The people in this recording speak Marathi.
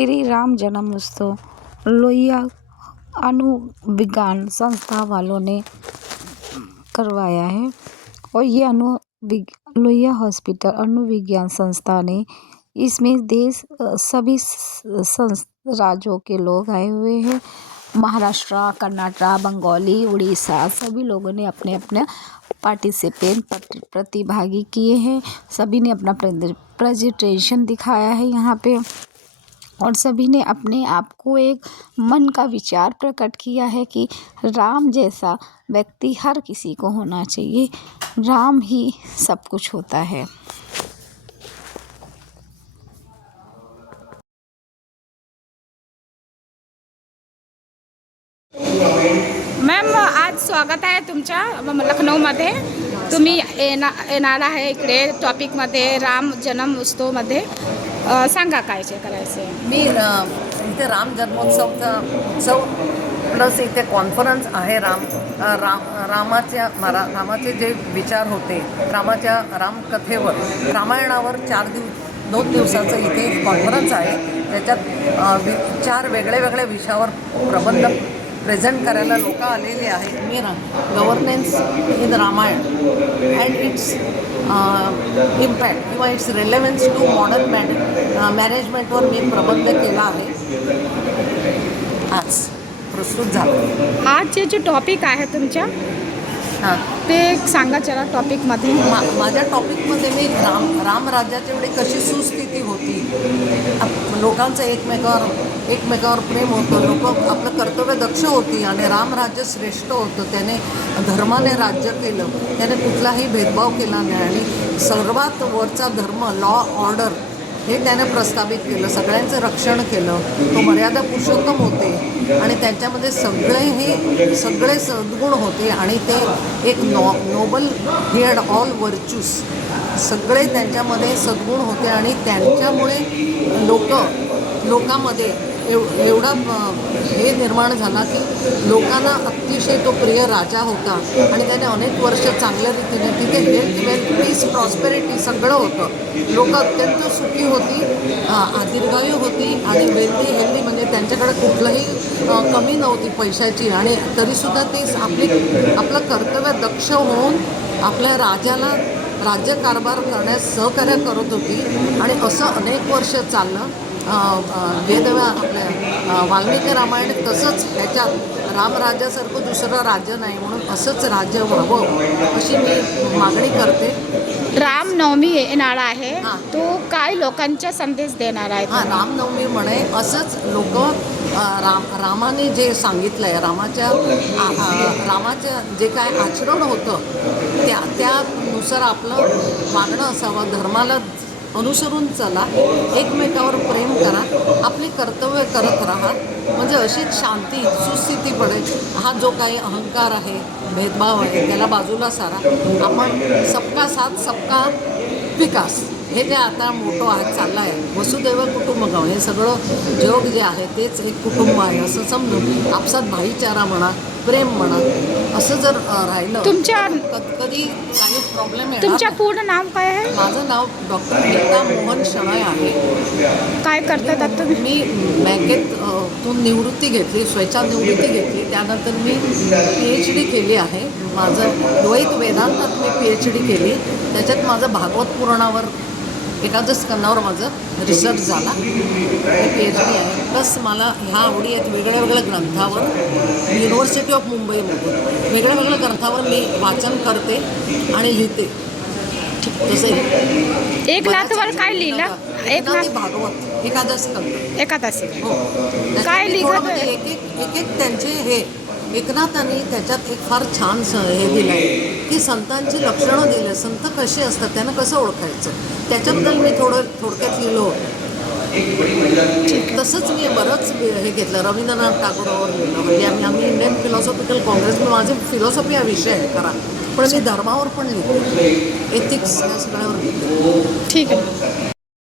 श्री राम जन्मोत्सव लोहिया अणुविज्ञान संस्था वालों ने करवाया है। और ये लोहिया हॉस्पिटल अणुविज्ञान संस्था ने इसमें देश सभी राज्यों के लोग आए हुए हैं। महाराष्ट्र, कर्नाटक, बंगाली, उड़ीसा सभी लोगों ने अपने अपने प्रतिभागी किए हैं। सभी ने अपना प्रेजेंटेशन दिखाया है यहाँ पे, और सभी ने अपने आप को एक मन का विचार प्रकट किया है कि राम जैसा व्यक्ति हर किसी को होना चाहिए। राम ही सब कुछ होता है। मॅम, आज स्वागत आहे तुमच्या लखनौमध्ये. तुम्ही येणार आहे इकडे टॉपिकमध्ये राम जन्म उत्सवमध्ये. सांगा काय करायचं आहे. मी इथे राम जन्मोत्सव प्लस इथे कॉन्फरन्स आहे रामाचे जे विचार होते, रामकथेवर, रामायणावर 2 दिवसाचं इथे कॉन्फरन्स आहे. त्याच्यात 4 वेगळ्या विषयावर प्रबंध प्रेझेंट करायला लोक आलेले आहेत. मी governance in Ramayan and its impact किंवा इट्स रेलेव्हन्स टू मॉडर्न मॅनेजमेंटवर मी प्रबंध केला आहे. आज प्रस्तुत झालं. आजचे जे टॉपिक आहे तुमच्या ते सांगा जरा टॉपिकमध्ये. माझ्या टॉपिकमध्ये मी रामराज्याच्या वेळी कशी सुस्थिती होती, लोकांचं एकमेकावर प्रेम होतं, लोक आपलं कर्तव्य दक्ष होती आणि रामराज्य श्रेष्ठ होतं. त्याने धर्माने राज्य केलं, त्याने कुठलाही भेदभाव केला नाही आणि सर्वात वरचा धर्म लॉ ऑर्डर हे त्याने प्रस्थापित केलं. सगळ्यांचं रक्षण केलं. तो मर्यादा पुरुषोत्तम होते आणि त्यांच्यामध्ये सगळे सद्गुण होते आणि ते एक noble he had all virtues. सगळे त्यांच्यामध्ये सद्गुण होते आणि त्यांच्यामुळे लोकांमध्ये एवढा हे निर्माण झाला की लोकांना अतिशय तो प्रिय राजा होता आणि त्याने अनेक वर्ष चांगल्या रीतीने तिथे हेल्थ, वेल्थ, पीस, प्रॉस्पेरिटी सगळं होतं. लोक अत्यंत सुखी होती, दीर्घायू होती आणि हेल्दी म्हणजे त्यांच्याकडे कुठलंही कमी नव्हती पैशाची. आणि तरीसुद्धा ते आपलं कर्तव्य दक्ष होऊन आपल्या राजाला राज्यकारभार करण्यास सहकार्य करत होती. आणि असं अनेक वर्ष चाललं. आपल्या वाल्मिकी रामायण तसंच ह्याच्यात रामराज्यासारखं दुसरं राज्य नाही म्हणून असंच राज्य व्हावं अशी मी मागणी करते. रामनवमी येणार आहे, तो काय लोकांचा संदेश देणार आहे? रामनवमी म्हणे असंच लोक रामाने जे सांगितलं आहे, रामाच्या जे काय आचरण होतं त्यानुसार आपलं वागणं असावं. धर्माला अनुसरून चला, एकमेकावर प्रेम करा, आपले कर्तव्य करत राहा, म्हणजे अशीच शांती सुस्थिती पडेल. हा जो काही अहंकार आहे, भेदभाव आहे, त्याला बाजूला सारा. आपण सबका साथ सबका विकास हे जे आता मोठं आज चाललं आहे, वसुदैव कुटुंबकम, हे सगळं जग जे आहे तेच एक कुटुंब आहे असं समजून आपसात भाईचारा म्हणा, प्रेम म्हणा, असं जर राहिलं तुमच्या कधी काही प्रॉब्लेम आहे. तुमच्या पूर्ण नाव काय आहे? माझं नाव डॉक्टर नीता मोहन शणय आहे. काय करतात आता तुम्ही? मी बँकेतून निवृत्ती घेतली, स्वेच्छानिवृत्ती घेतली. त्यानंतर मी PhD केली आहे. माझं द्वैत वेदांतात मी PhD केली. त्याच्यात माझं भागवत पुराणावर एकादश स्कंदावर माझं रिसर्च झाला. PhD आहे. प्लस मला ह्या आवडी आहेत वेगळ्या ग्रंथावर. युनिव्हर्सिटी ऑफ मुंबईमध्ये वेगळ्या ग्रंथावर मी वाचन करते आणि लिहिते. तसं एकनाथवर काय लिहिलं? भागवत एकादश स्कंद. एकादशी हो. काय लिहिलं? एक त्यांचे हे एकनाथांनी त्याच्यात एक फार छान हे दिलं आहे की संतांची लक्षणं दिलं. संत कसे असतात, त्यांना कसं ओळखायचं, त्याच्याबद्दल मी थोडक्यात लिहिलो. तसंच मी बरंच हे घेतलं. रवींद्रनाथ टागोरवर लिहिलं. म्हणजे आम्ही इंडियन फिलॉसॉफिकल काँग्रेस, माझे फिलॉसॉफी हा विषय आहे खरा, पण मी धर्मावर पण लिहिते, एथिक्स या सगळ्यावर लिहिते. ठीक आहे.